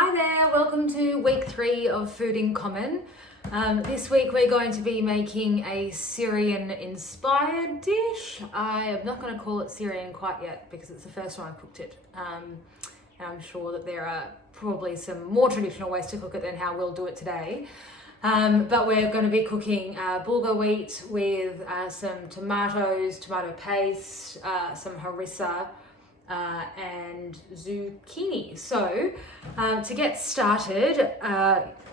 Hi there, welcome to week 3 of Food in Common. This week we're going to be making a Syrian inspired dish. I am not going to call it Syrian quite yet because it's the first time I've cooked it. And I'm sure that there are probably some more traditional ways to cook it than how we'll do it today. But we're going to be cooking bulgur wheat with some tomatoes, tomato paste, some harissa, and zucchini. So to get started,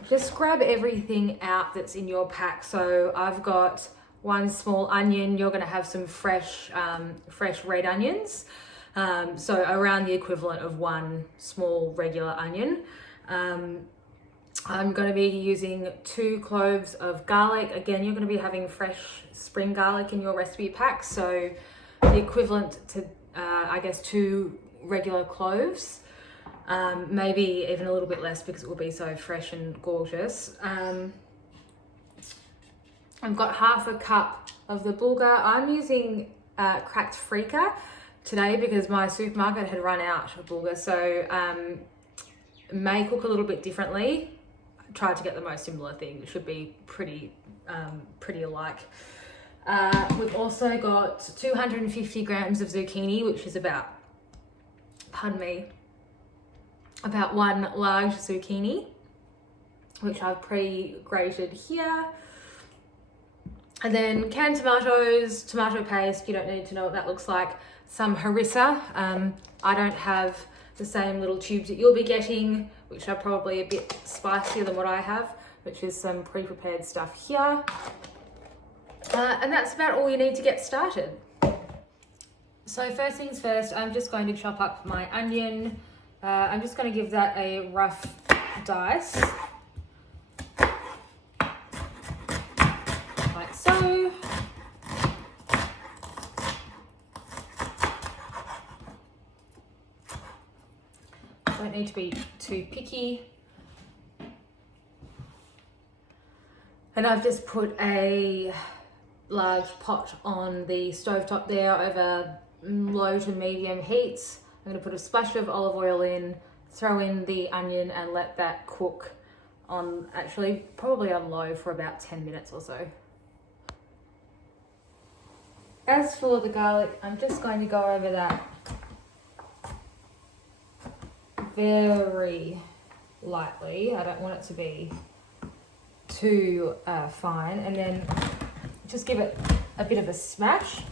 just grab everything out that's in your pack. So I've got one small onion. You're going to have some fresh red onions, so around the equivalent of one small regular onion. I'm going to be using 2 cloves of garlic. Again, you're going to be having fresh spring garlic in your recipe pack, so the equivalent to I guess 2 regular cloves, maybe even a little bit less because it will be so fresh and gorgeous. I've got half a cup of the bulgur. I'm using cracked freekeh today because my supermarket had run out of bulgur, so may cook a little bit differently. Tried to get the most similar thing. It should be pretty alike. We've also got 250 grams of zucchini, which is about one large zucchini, which I've pre-grated here. And then canned tomatoes, tomato paste, you don't need to know what that looks like. Some harissa. I don't have the same little tubes that you'll be getting, which are probably a bit spicier than what I have, which is some pre-prepared stuff here. And that's about all you need to get started. So first things first, I'm just going to chop up my onion. I'm just going to give that a rough dice, like so. Don't need to be too picky. And I've just put a large pot on the stovetop there over low to medium heats. I'm going to put a splash of olive oil in, throw in the onion and let that cook on, actually probably on low for about 10 minutes or so. As for the garlic, I'm just going to go over that very lightly. I don't want it to be too fine, and then just give it a bit of a smash.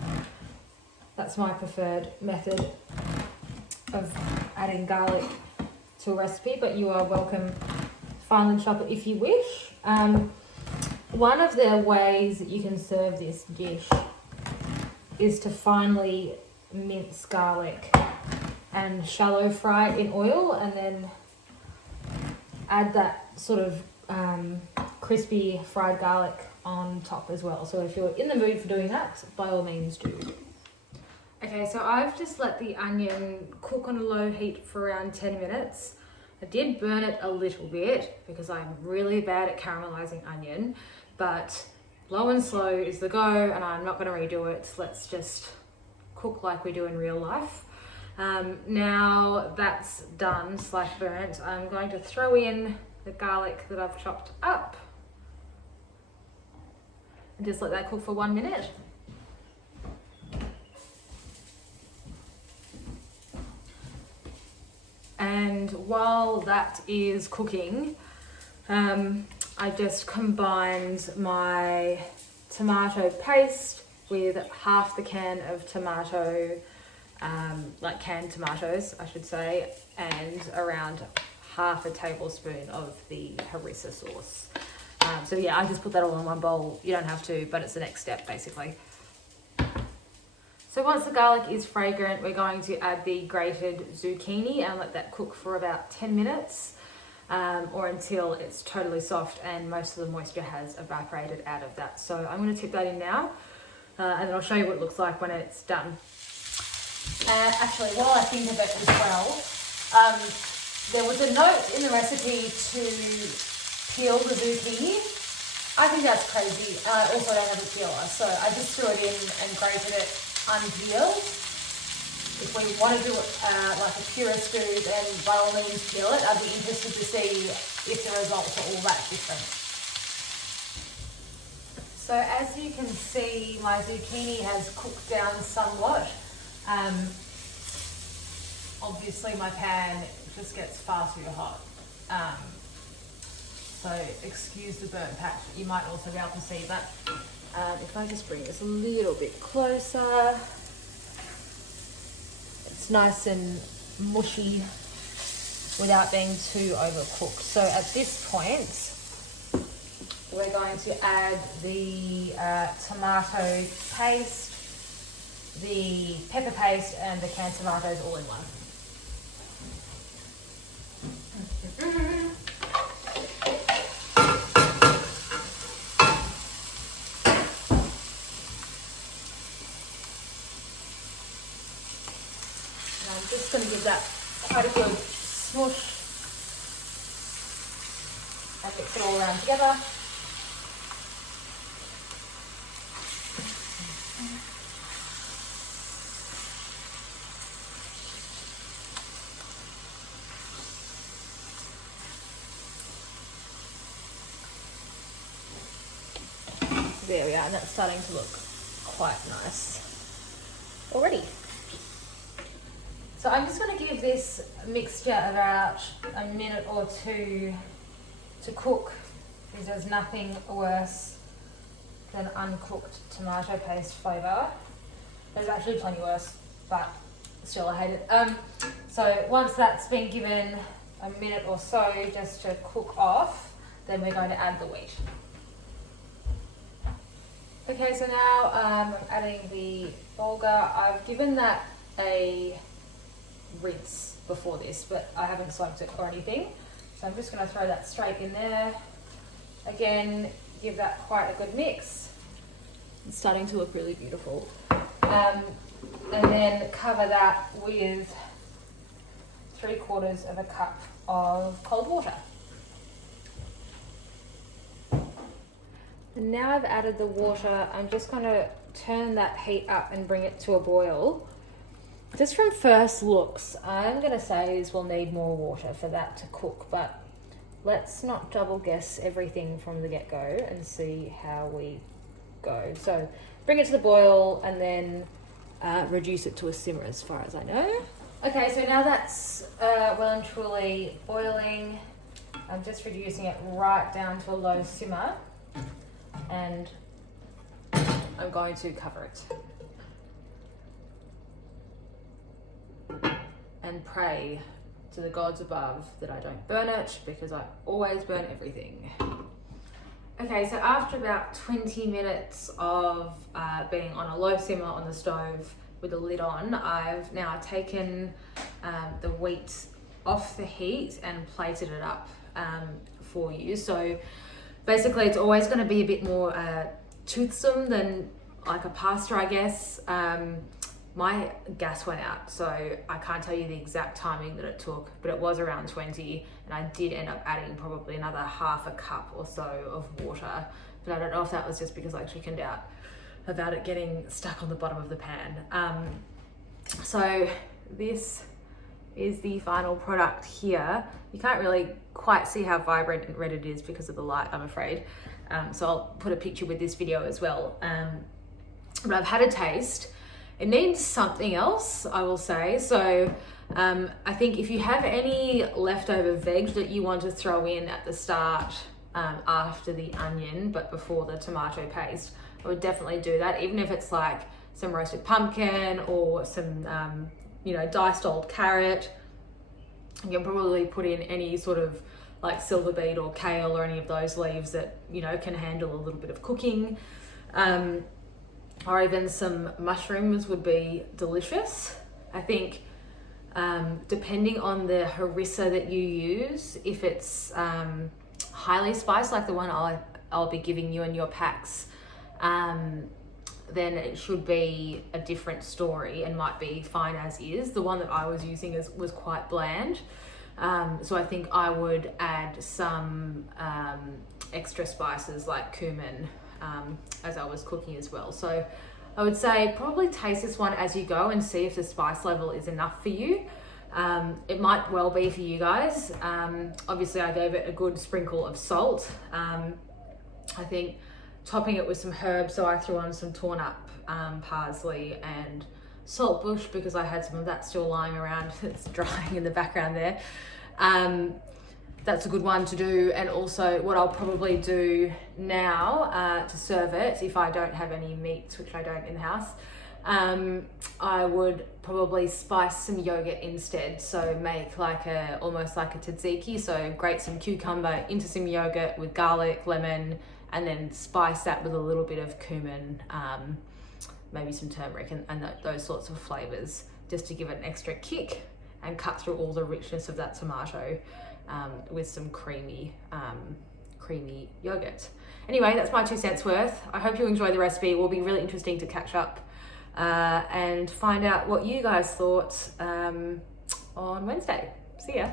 That's my preferred method of adding garlic to a recipe, but you are welcome to finely chop it if you wish. One of the ways that you can serve this dish is to finely mince garlic and shallow fry it in oil, and then add that sort of crispy fried garlic on top as well. So if you're in the mood for doing that, by all means do. Okay, so I've just let the onion cook on a low heat for around 10 minutes. I did burn it a little bit because I'm really bad at caramelizing onion, but low and slow is the go, and I'm not going to redo it. Let's just cook like we do in real life. Now that's done / burnt, I'm going to throw in the garlic that I've chopped up and just let that cook for 1 minute. And while that is cooking, I just combined my tomato paste with half the can of tomato, like canned tomatoes, I should say, and around half a tablespoon of the harissa sauce. So yeah, I just put that all in one bowl. You don't have to, but it's the next step basically. So once the garlic is fragrant, we're going to add the grated zucchini and let that cook for about 10 minutes or until it's totally soft and most of the moisture has evaporated out of that. So I'm going to tip that in now and then I'll show you what it looks like when it's done. Actually, while I think of it as well, there was a note in the recipe to peel the zucchini. I think that's crazy. I also don't have a peeler, so I just threw it in and grated it unpeeled. If we want to do it like a pure stew, then by all means kill it. I'd be interested to see if the results are all that different. So as you can see, my zucchini has cooked down somewhat. Obviously my pan just gets far too hot. So excuse the burnt patch that you might also be able to see, but if I just bring this a little bit closer, it's nice and mushy without being too overcooked. So at this point, we're going to add the tomato paste, the pepper paste, and the canned tomatoes all in one. And I'm just going to give that quite a good smush and mix it all around together. There we are, and that's starting to look quite nice already. So I'm just going to give this mixture about a minute or two to cook, because there's nothing worse than uncooked tomato paste flavour. There's actually plenty worse, but still I hate it. So once that's been given a minute or so just to cook off, then we're going to add the wheat. Okay, so now I'm adding the bulgur. I've given that a rinse before this, but I haven't soaked it or anything. So I'm just going to throw that straight in there. Again, give that quite a good mix. It's starting to look really beautiful. And then cover that with 3/4 of a cup of cold water. And now I've added the water, I'm just going to turn that heat up and bring it to a boil. Just from first looks, I'm going to say is we'll need more water for that to cook, but let's not double guess everything from the get-go and see how we go. So bring it to the boil and then reduce it to a simmer as far as I know. Okay, so now that's well and truly boiling. I'm just reducing it right down to a low simmer. And I'm going to cover it and pray to the gods above that I don't burn it, because I always burn everything. Okay, so after about 20 minutes of being on a low simmer on the stove with the lid on, I've now taken the wheat off the heat and plated it up for you. So basically, it's always going to be a bit more toothsome than like a pasta, I guess. My gas went out, so I can't tell you the exact timing that it took, but it was around 20, and I did end up adding probably another half a cup or so of water. But I don't know if that was just because I chickened out about it getting stuck on the bottom of the pan. So this is the final product here. You can't really quite see how vibrant and red it is because of the light, I'm afraid. So I'll put a picture with this video as well. But I've had a taste. It needs something else, I will say. So I think if you have any leftover veg that you want to throw in at the start after the onion, but before the tomato paste, I would definitely do that. Even if it's like some roasted pumpkin or some diced old carrot. You can probably put in any sort of like silver beet or kale or any of those leaves that, can handle a little bit of cooking. Or even some mushrooms would be delicious. I think depending on the harissa that you use, if it's highly spiced, like the one I'll be giving you in your packs, then it should be a different story and might be fine as is. The one that I was using was quite bland. So I think I would add some extra spices like cumin as I was cooking as well. So I would say probably taste this one as you go and see if the spice level is enough for you. It might well be for you guys. Obviously I gave it a good sprinkle of salt. I think topping it with some herbs, so I threw on some torn up parsley and saltbush because I had some of that still lying around. It's drying in the background there. That's a good one to do. And also what I'll probably do now to serve it, if I don't have any meats, which I don't in the house, I would probably spice some yogurt instead. So make like almost like a tzatziki. So grate some cucumber into some yogurt with garlic, lemon, and then spice that with a little bit of cumin, maybe some turmeric and those sorts of flavors, just to give it an extra kick and cut through all the richness of that tomato with some creamy yogurt. Anyway, that's my 2 cents worth. I hope you enjoy the recipe. It will be really interesting to catch up and find out what you guys thought on Wednesday. See ya.